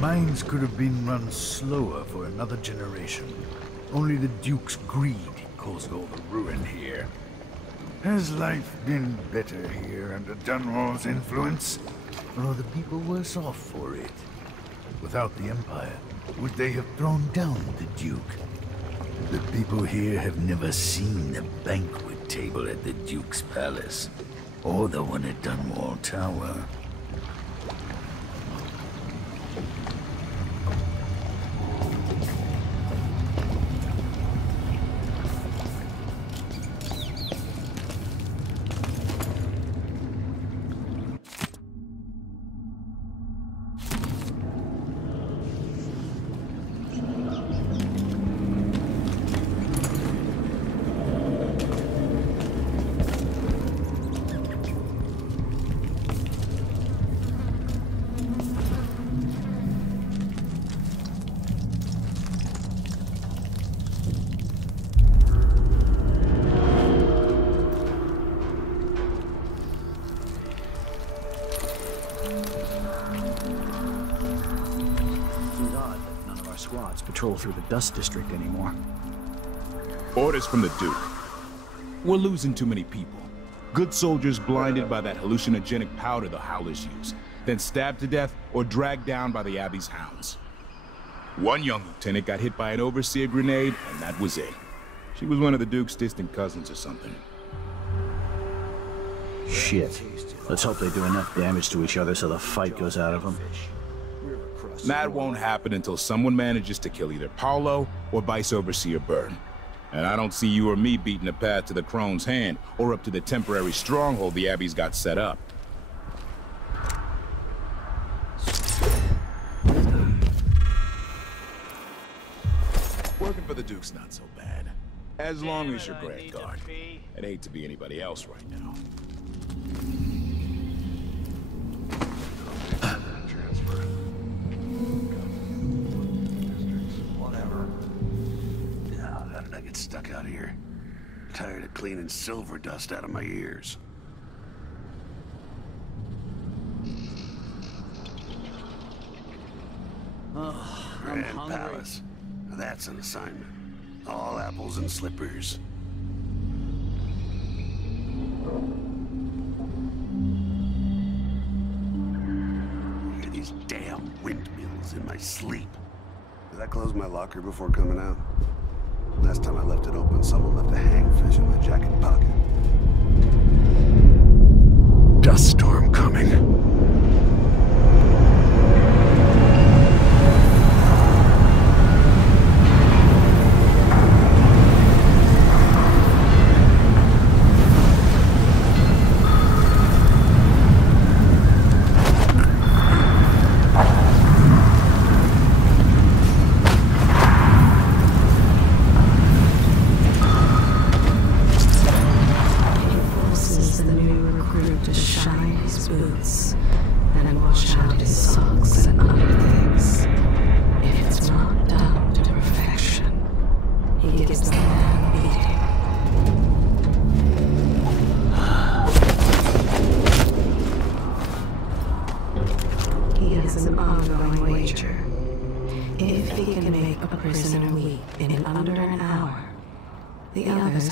Mines could have been run slower for another generation. Only the Duke's greed caused all the ruin here. Has life been better here under Dunwall's influence? Or are the people worse off for it? Without the Empire, would they have thrown down the Duke? The people here have never seen the banquet table at the Duke's palace, or the one at Dunwall Tower. Patrol through the Dust District anymore. Orders from the Duke. We're losing too many people. Good soldiers blinded by that hallucinogenic powder the Howlers use, then stabbed to death or dragged down by the Abbey's hounds. One young lieutenant got hit by an overseer grenade, and that was it. She was one of the Duke's distant cousins or something. Shit. Let's hope they do enough damage to each other so the fight goes out of them. That won't happen until someone manages to kill either Paolo or Vice Overseer Byrne. And I don't see you or me beating a path to the Crone's hand or up to the temporary stronghold the Abbey's got set up. Working for the Duke's not so bad. As long as you're Grand Guard. I'd hate to be anybody else right now. Stuck out here. Tired of cleaning silver dust out of my ears. I'm hungry. Palace. Now that's an assignment. All apples and slippers. I hear these damn windmills in my sleep. Did I close my locker before coming out? Last time I left it open, someone left a hangfish in my jacket pocket. Dust storm coming.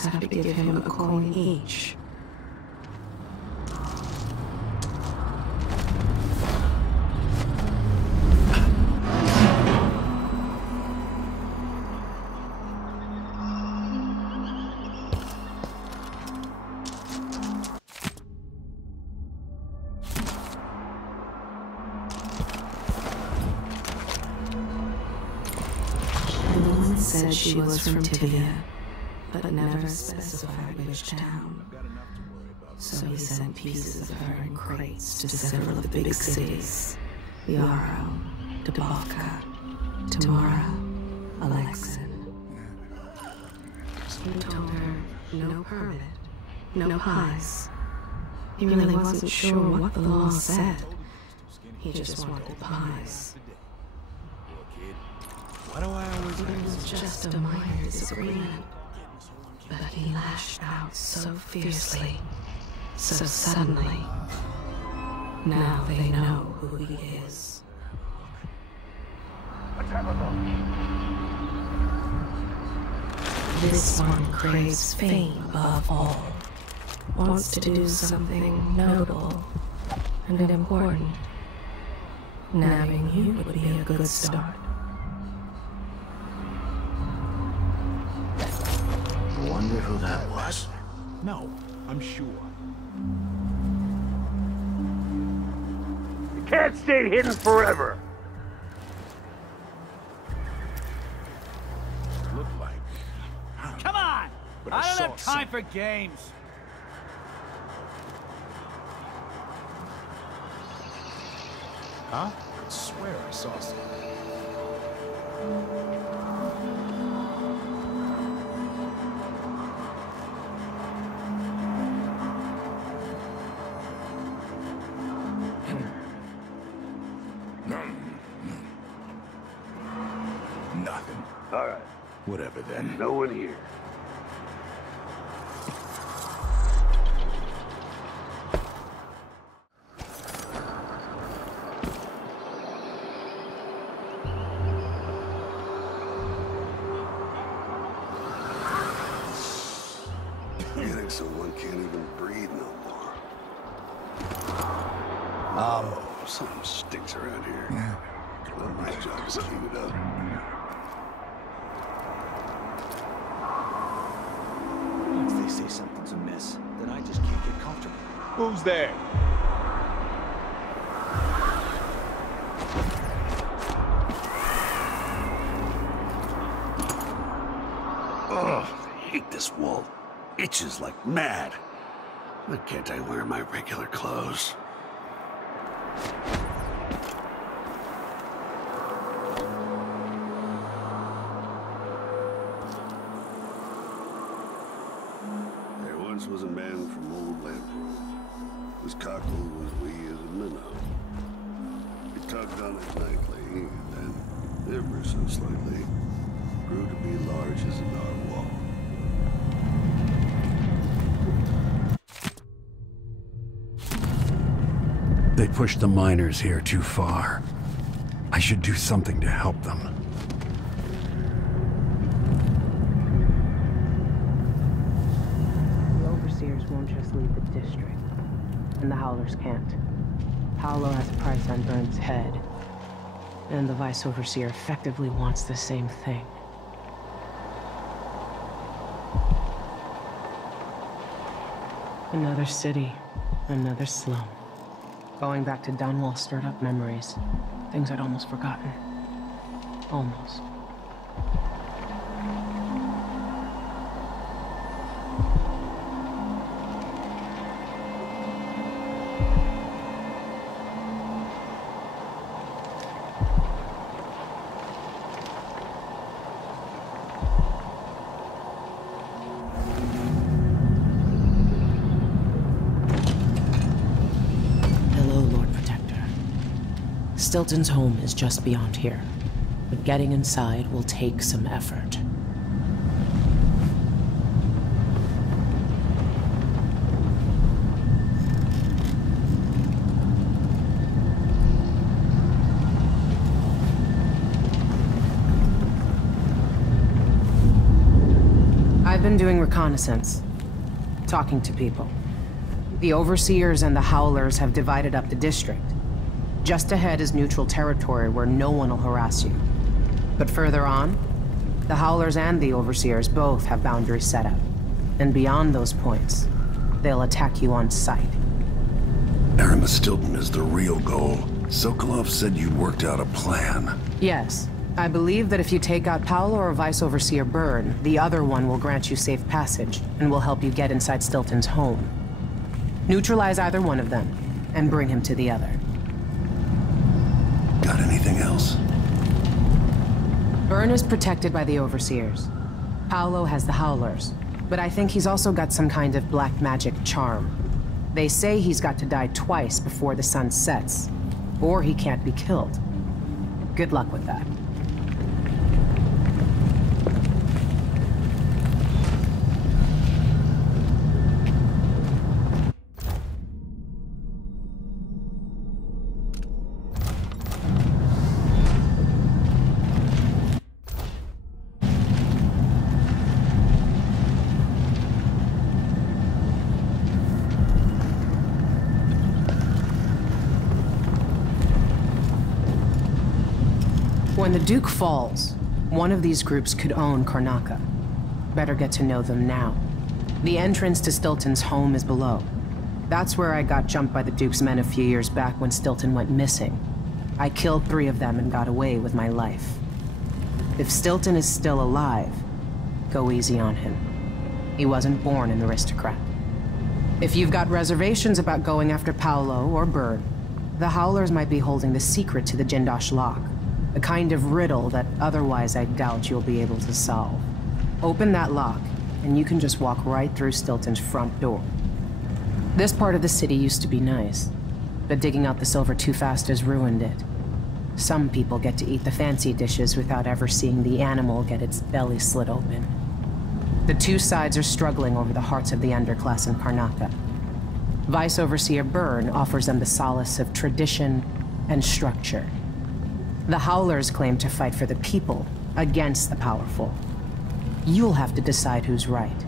Have to give him a coin each. The woman said she was from Tivia, but never specified which town. So he sent pieces of her in crates to several of the big cities. Yarrow, Dubovka, Tamara, Alexin. He told her no permit, no pies. He really wasn't sure what the law said. He just wanted pies. Why do I always It was just a minor disagreement. But he lashed out so fiercely, so suddenly. Now they know who he is. This one craves fame above all. Wants to do something notable and important. Nabbing you would be a good start. Wonder who that was. No, I'm sure. You can't stay hidden forever. Look like. Come on! But I don't saw have time for games. Huh? I swear I saw something. Nothing. All right, Whatever then. no one here. Getting so one can't even breathe no more. Something stinks around here. Well, my job is to clean it up. Once they say something's amiss, then I just can't get comfortable. Who's there? Ugh, I hate this wool. Itches like mad. Why can't I wear my regular clothes? There once was a man from old Lamprose, whose cockle was wee as a minnow. He tugged on it nightly, and then, ever so slightly, grew to be large as a narwhal. They pushed the miners here too far. I should do something to help them. The overseers won't just leave the district, and the Howlers can't. Paolo has a price on Byrne's head, and the Vice Overseer effectively wants the same thing. Another city, another slum. Going back to Dunwall stirred up memories. Things I'd almost forgotten. Almost. Stilton's home is just beyond here, but getting inside will take some effort. I've been doing reconnaissance, talking to people. The Overseers and the Howlers have divided up the district. Just ahead is neutral territory where no one will harass you. But further on, the Howlers and the Overseers both have boundaries set up. And beyond those points, they'll attack you on sight. Arima Stilton is the real goal. Sokolov said you'd worked out a plan. Yes. I believe that if you take out Paolo or Vice Overseer Byrne, the other one will grant you safe passage, and will help you get inside Stilton's home. Neutralize either one of them, and bring him to the other. Got anything else? Byrne is protected by the Overseers. Paolo has the Howlers, but I think he's also got some kind of black magic charm. They say he's got to die twice before the sun sets, or he can't be killed. Good luck with that. When the Duke falls, one of these groups could own Karnaca. Better get to know them now. The entrance to Stilton's home is below. That's where I got jumped by the Duke's men a few years back when Stilton went missing. I killed 3 of them and got away with my life. If Stilton is still alive, go easy on him. He wasn't born an aristocrat. If you've got reservations about going after Paolo or Bird, the Howlers might be holding the secret to the Jindosh lock, a kind of riddle that otherwise I doubt you'll be able to solve. Open that lock, and you can just walk right through Stilton's front door. This part of the city used to be nice, but digging out the silver too fast has ruined it. Some people get to eat the fancy dishes without ever seeing the animal get its belly slit open. The two sides are struggling over the hearts of the underclass in Karnaca. Vice Overseer Byrne offers them the solace of tradition and structure. The Howlers claim to fight for the people against the powerful. You'll have to decide who's right.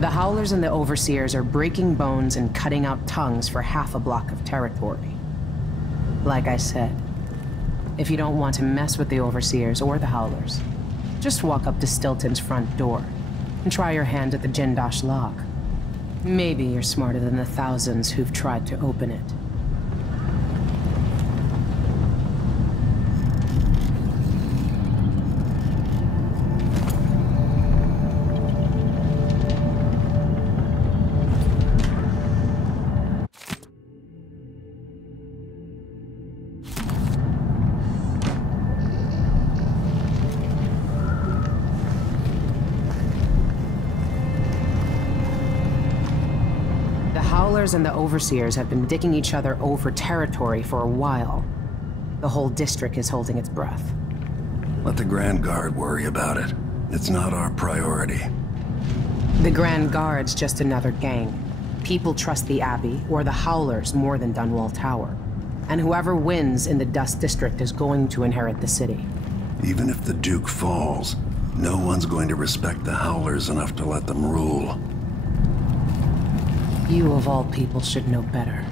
The Howlers and the Overseers are breaking bones and cutting out tongues for half a block of territory. Like I said, if you don't want to mess with the Overseers or the Howlers, just walk up to Stilton's front door and try your hand at the Jindosh lock. Maybe you're smarter than the thousands who've tried to open it. And the Overseers have been dicking each other over territory for a while. The whole district is holding its breath. Let the Grand Guard worry about it. It's not our priority. The Grand Guard's just another gang. People trust the Abbey or the Howlers more than Dunwall Tower. And whoever wins in the Dust District is going to inherit the city. Even if the Duke falls, no one's going to respect the Howlers enough to let them rule. You of all people should know better.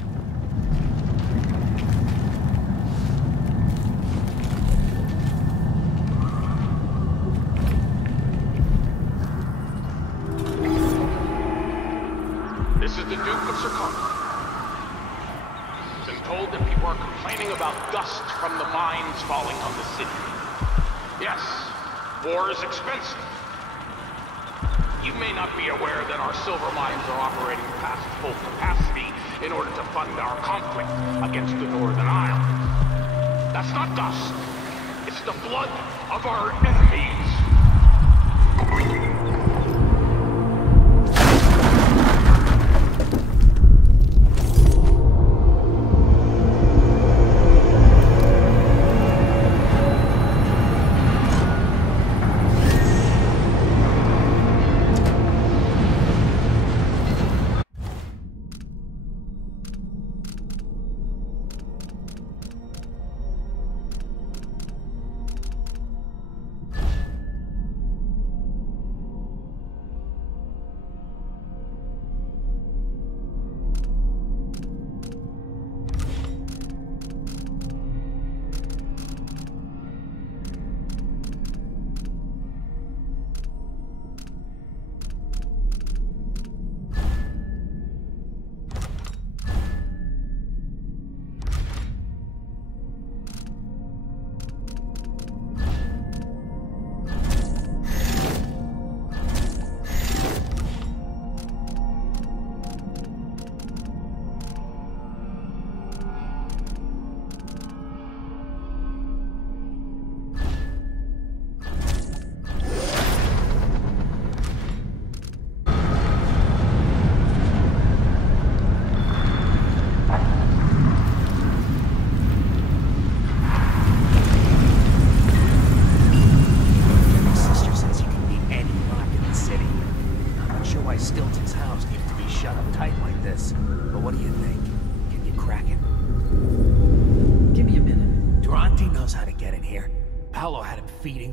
This is the Duke of Sarkana. Been told that people are complaining about dust from the mines falling on the city. Yes, war is expensive. You may not be aware that our silver mines are operating past full capacity in order to fund our conflict against the Northern Isles. That's not dust. It's the blood of our enemies.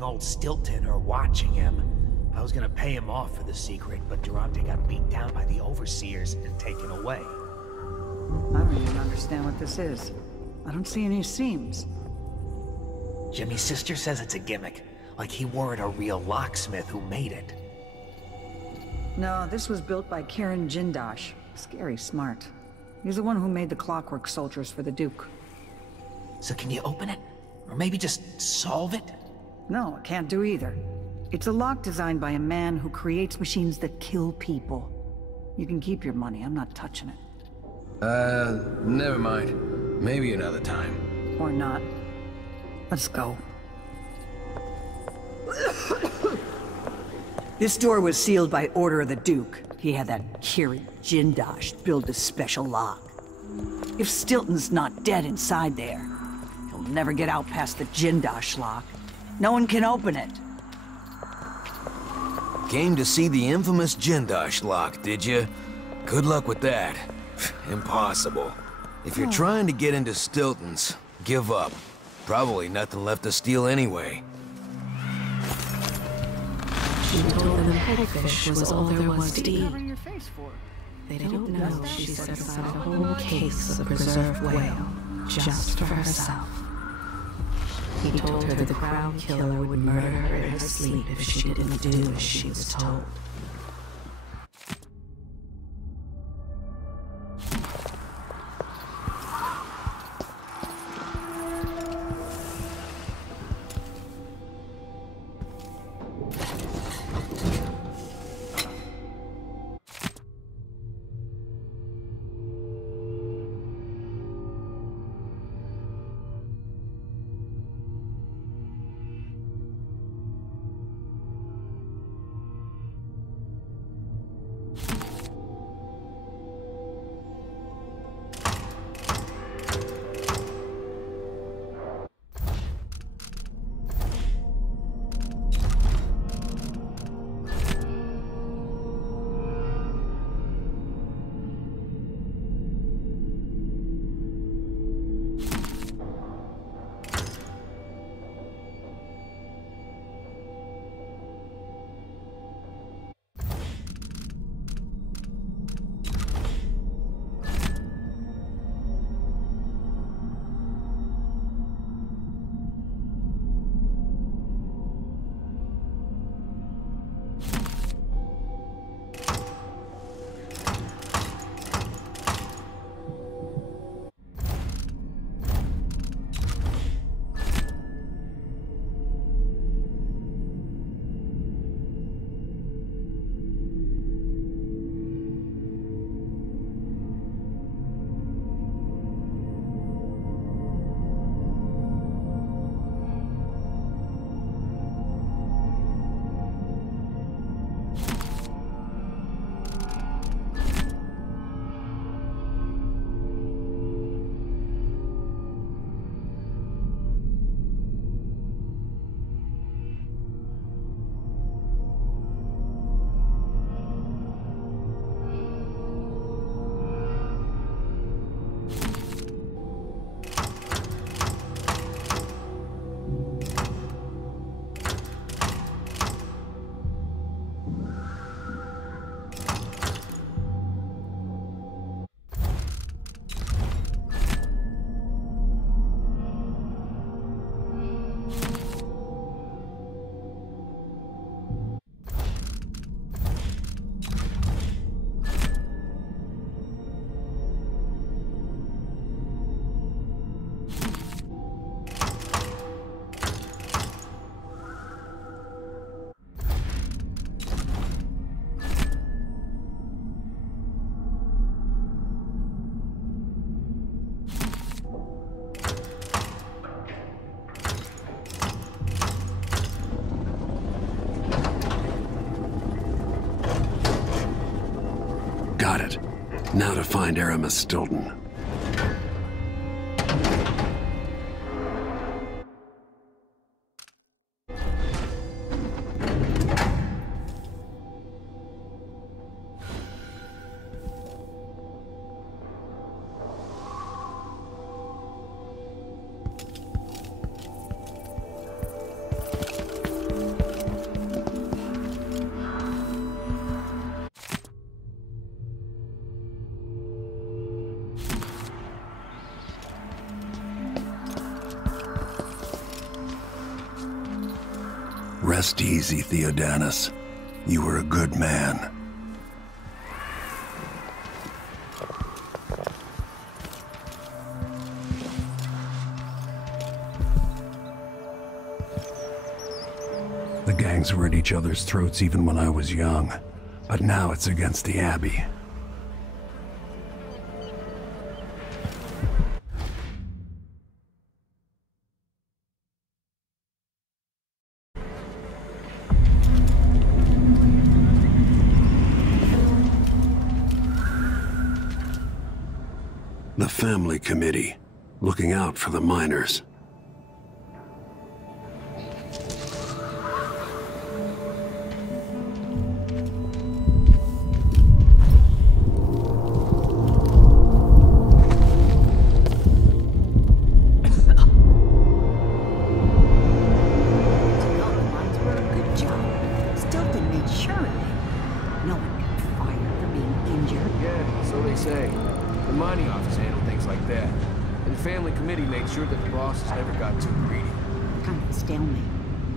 Old Stilton or watching him. I was gonna pay him off for the secret, but Durante got beat down by the Overseers and taken away. I don't even understand what this is. I don't see any seams. Jimmy's sister says it's a gimmick, like he weren't a real locksmith who made it. No, this was built by Karen Jindosh. Scary smart. He's the one who made the clockwork soldiers for the Duke. So can you open it? Or maybe just solve it? No, I can't do either. It's a lock designed by a man who creates machines that kill people. You can keep your money, I'm not touching it. Never mind. Maybe another time. Or not. Let's go. This door was sealed by order of the Duke. He had that Kieran Jindosh build a special lock. If Stilton's not dead inside there, he'll never get out past the Jindosh lock. No one can open it. Came to see the infamous Jindosh lock, did you? Good luck with that. Impossible. If you're trying to get into Stilton's, give up. Probably nothing left to steal anyway. She told them hagfish was all there was to eat. Your face for? They don't know she set aside a whole case of preserved whale just for herself. He told her the Crown Killer would murder her in her sleep if she didn't do as she was told. Got it. Now to find Aramis Stilton. Rest easy, Theodanis. You were a good man. The gangs were at each other's throats even when I was young, but now it's against the Abbey. The family committee, looking out for the miners.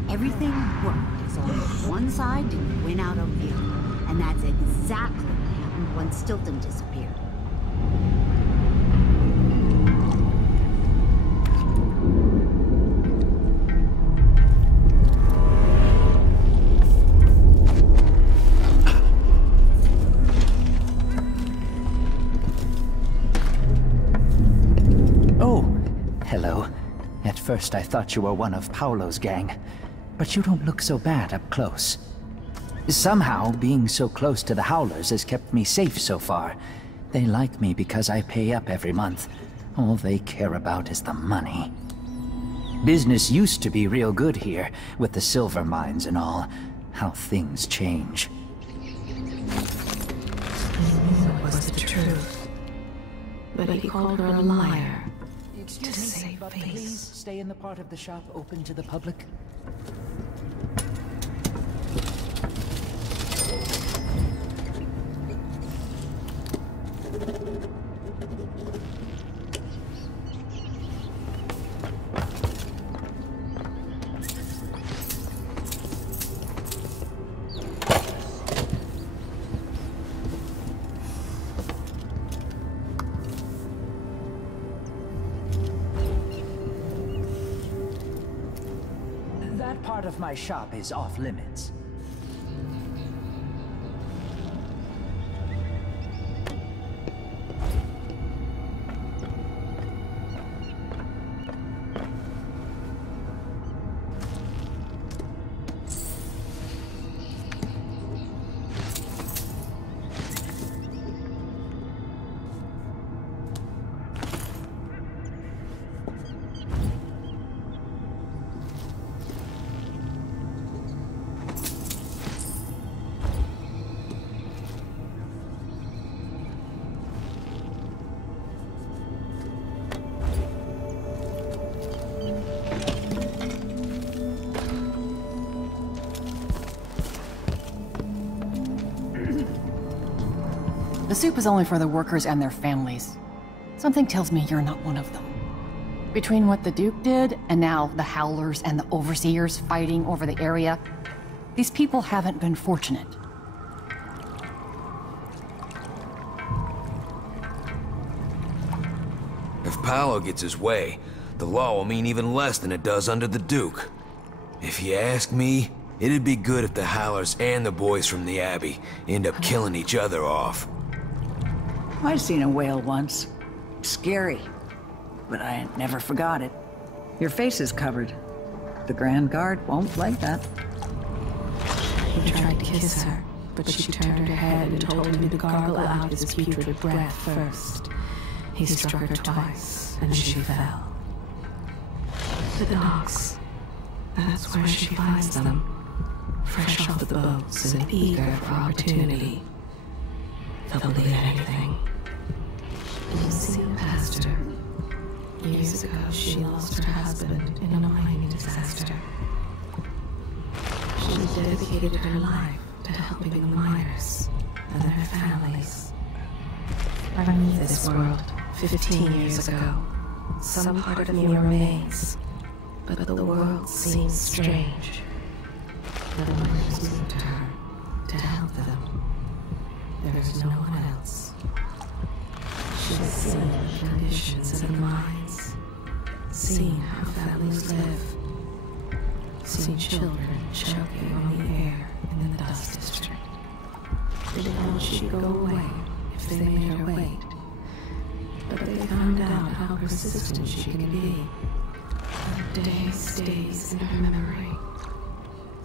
Everything worked as long as one side didn't win out over the other. And that's exactly what happened once Stilton disappeared. Oh, hello. At first I thought you were one of Paolo's gang. But you don't look so bad up close. Somehow, being so close to the Howlers has kept me safe so far. They like me because I pay up every month. All they care about is the money. Business used to be real good here, with the silver mines and all. How things change. It was the truth. But he called her a liar. To save face. Please stay in the part of the shop open to the public. That part of my shop is off limits. The soup is only for the workers and their families. Something tells me you're not one of them. Between what the Duke did, and now the Howlers and the Overseers fighting over the area, these people haven't been fortunate. If Paolo gets his way, the law will mean even less than it does under the Duke. If you ask me, it'd be good if the Howlers and the boys from the Abbey end up killing each other off. I seen a whale once. Scary. But I never forgot it. Your face is covered. The Grand Guard won't like that. He tried to kiss her, but she turned her head and told him to gargle out his putrid breath first. He struck her twice, and she fell. The dogs. That's where she finds them. Fresh off the boats and eager for opportunity. They'll believe anything. You see past her. Years ago, she lost her husband in a mining disaster. She dedicated her life to helping the miners and their families. Underneath this world, 15 years ago, some part of me remains, but the world seems strange. The workers moved her to help them. There is no one else. She's seen the conditions of the mines, seen how families live, seen children choking on the air in the dust district. They thought she'd go away if they made her wait, but they found out how persistent she can be. The day stays in her memory.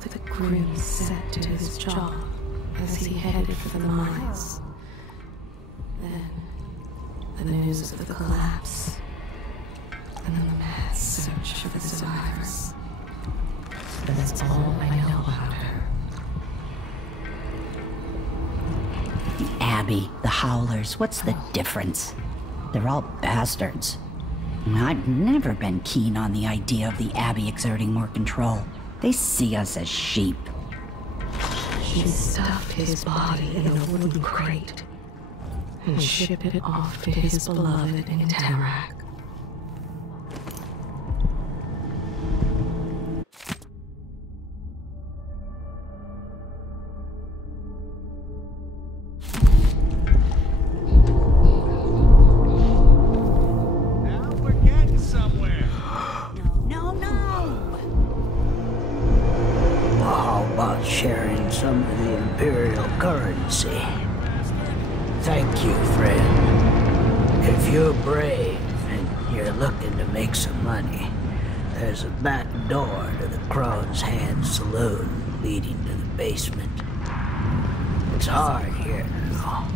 The grin set to his jaw as he headed for the mines. Then, the news of the collapse, and then the mad search for the survivors. That's all I know about her. The Abbey, the Howlers, what's the difference? They're all bastards. I've never been keen on the idea of the Abbey exerting more control. They see us as sheep. She stuffed his body in a wooden crate and shipped it off to his beloved in Tamarack. Sharing some of the Imperial currency. Thank you, friend. If you're brave and you're looking to make some money, there's a back door to the Crone's Hand Saloon leading to the basement. It's hard here now.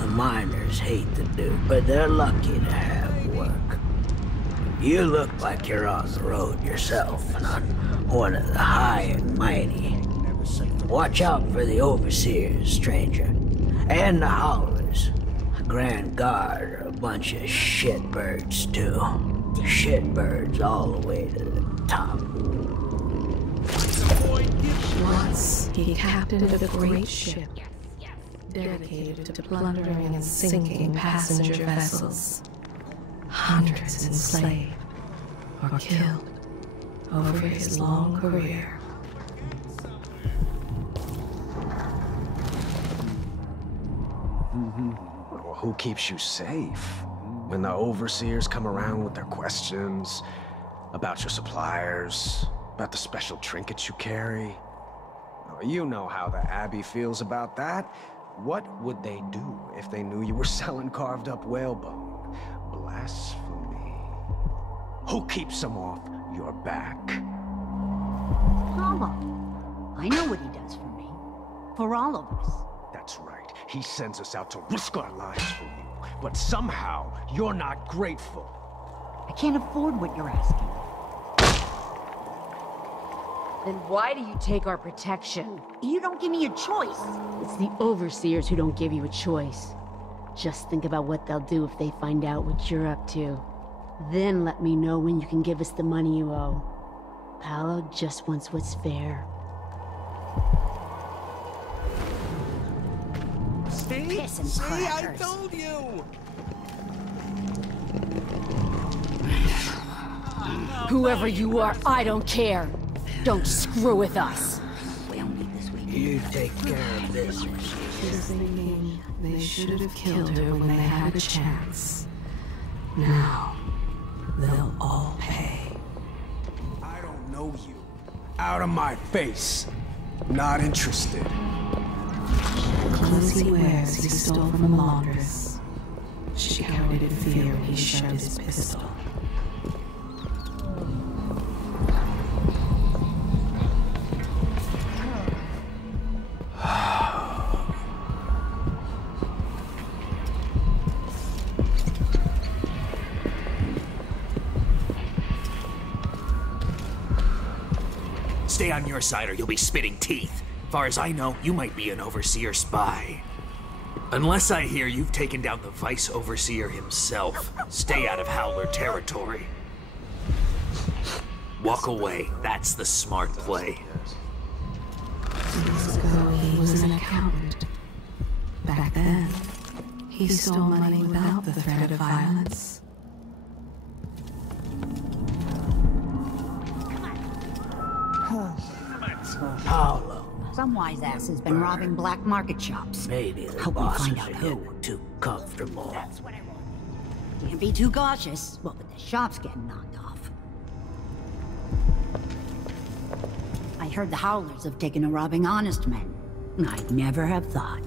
The miners hate the Duke, but they're lucky to have work. You look like you're on the road yourself, not one of the high and mighty. Watch out for the Overseers, stranger. And the Howlers. The Grand Guard are a bunch of shitbirds, too. Shitbirds all the way to the top. Once, he captained a great ship, dedicated to plundering and sinking passenger vessels. Hundreds enslaved or killed over his long career. Well, who keeps you safe? When the Overseers come around with their questions about your suppliers, about the special trinkets you carry. Well, you know how the Abbey feels about that. What would they do if they knew you were selling carved up whalebone? Blasphemy. Who keeps them off your back? Corvo. I know what he does for me. For all of us. That's right. He sends us out to risk our lives for you. But somehow, you're not grateful. I can't afford what you're asking. Then why do you take our protection? You don't give me a choice. It's the Overseers who don't give you a choice. Just think about what they'll do if they find out what you're up to. Then let me know when you can give us the money you owe. Paolo just wants what's fair. See, I told you! Whoever you are, I don't care. Don't screw with us. We don't need this week. You take care of this. She's thinking they should have killed her when they had a chance. Now, they'll all pay. I don't know you. Out of my face. Not interested. The clothes he wears he stole from the laundress. She cowered in fear when he shot his pistol. Stay on your side or you'll be spitting teeth. Far as I know, you might be an Overseer spy. Unless I hear you've taken down the Vice Overseer himself, stay out of Howler territory. Walk away, that's the smart play. Years ago, he was an accountant. Back then, he stole money without the threat of violence. Paolo. Some wise ass has been robbing black market shops. Maybe the Help me bosses find out are who. getting too comfortable. That's what I want. Can't be too cautious. Well, but the shop's getting knocked off. I heard the Howlers have taken to robbing honest men. I'd never have thought.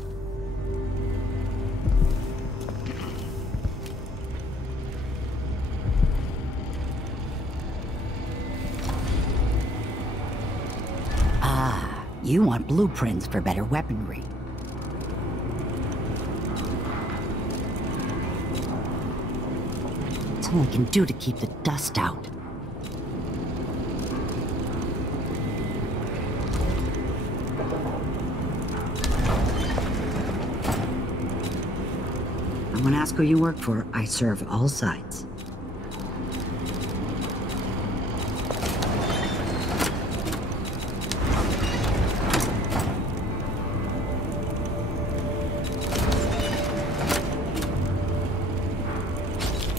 Ah, you want blueprints for better weaponry. That's all I can do to keep the dust out. I want to ask who you work for. I serve all sides.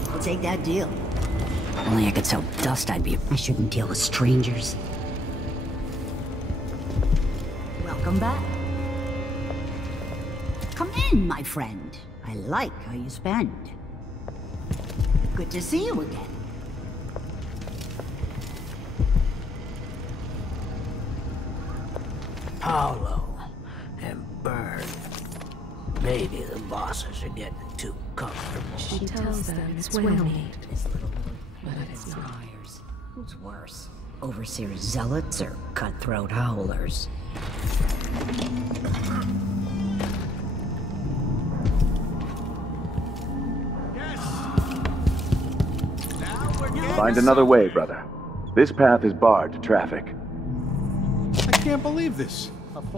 I'll take that deal. If only I could sell dust, I shouldn't deal with strangers. Welcome back. Come in, my friend. I like how you spend. Good to see you again. Paolo and Burn. Maybe the bosses are getting too comfortable. She tells them it's well-made. But it's not. Who's worse? Overseer zealots or cutthroat howlers? Find another way, brother. This path is barred to traffic. I can't believe this.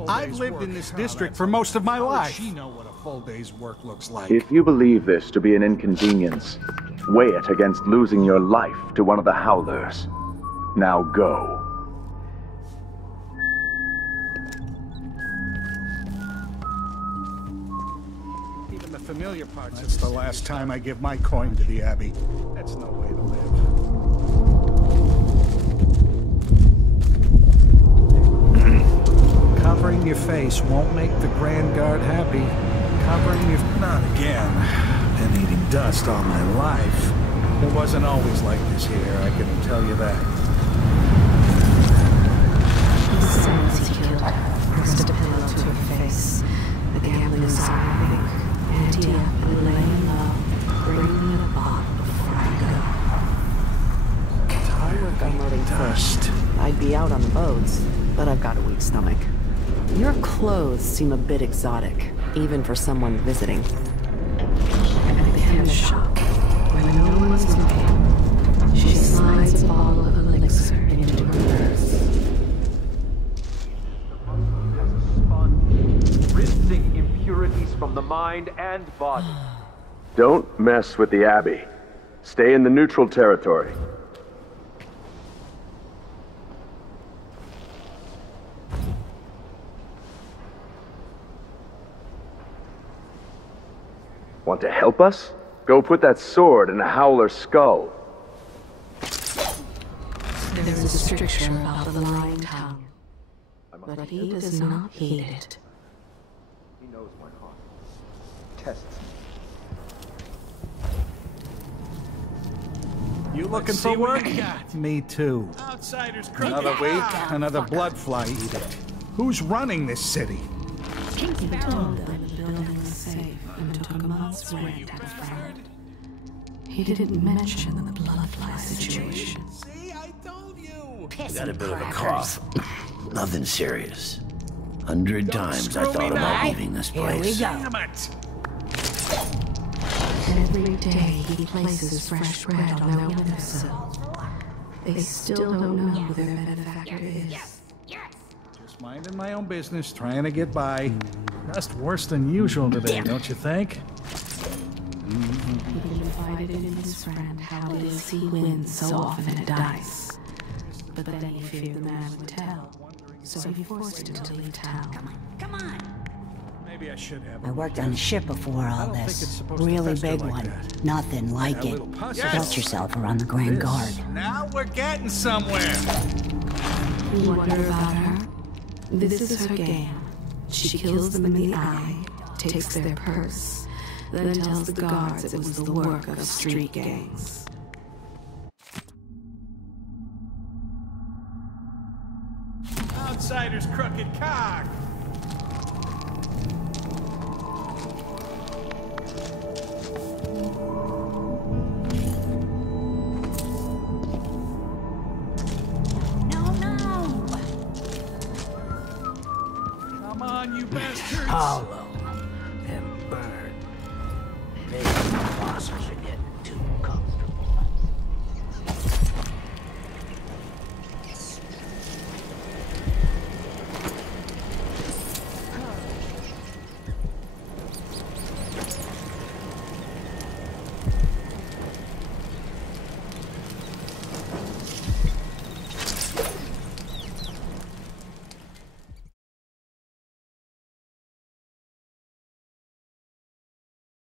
I've lived in this district for most of my life. How does she know what a full day's work looks like? If you believe this to be an inconvenience, weigh it against losing your life to one of the Howlers. Now go. Even the familiar parts. It's the last time I give my coin to the Abbey. That's no way to live. Covering your face won't make the Grand Guard happy. Covering your... Not again. Been eating dust all my life. It wasn't always like this here, I can tell you that. The sounds he killed pressed a pillow to her face. The gambling side, Auntie up and laying low. Bring me a bottle before I go. I work on loading dust. I'd be out on the boats, but I've got a weak stomach. Your clothes seem a bit exotic, even for someone visiting. At the hem shop, when no one's looking, she slides a bottle of elixir into her purse. Rinsing impurities from the mind and body. Don't mess with the Abbey. Stay in the neutral territory. Want to help us? Go put that sword in a Howler's skull. There is a stricture about the lying tongue, but he does not heed it. He knows my heart. Tests. You looking for work? Me too. Outsiders Another week, another blood fly eat it. Who's running this city? He told them the building was safe and took a month's rent at a friend. He didn't mention the blood fly situation. See, I told you. Got a bit of a cough. Nothing serious. 100 times I thought about leaving this place. Here we go. Every day he places fresh bread on their windowsill. They still don't know who their benefactor is. Just minding my own business, trying to get by. Just worse than usual today, don't you think? He confided in his friend how it is he wins so often at dice. But then he feared the man would tell, so he forced him to leave town. Come on! Maybe I should have. I worked on a ship before all this. Really big one. Nothing like it. Belt yourself around the Grand Guard. Now we're getting somewhere. You wonder about her? This is her game. She kills them in the eye, takes their purse, then tells the guards it was the work of street gangs. Outsider's crooked cock! Come on, you bastards! Paulo.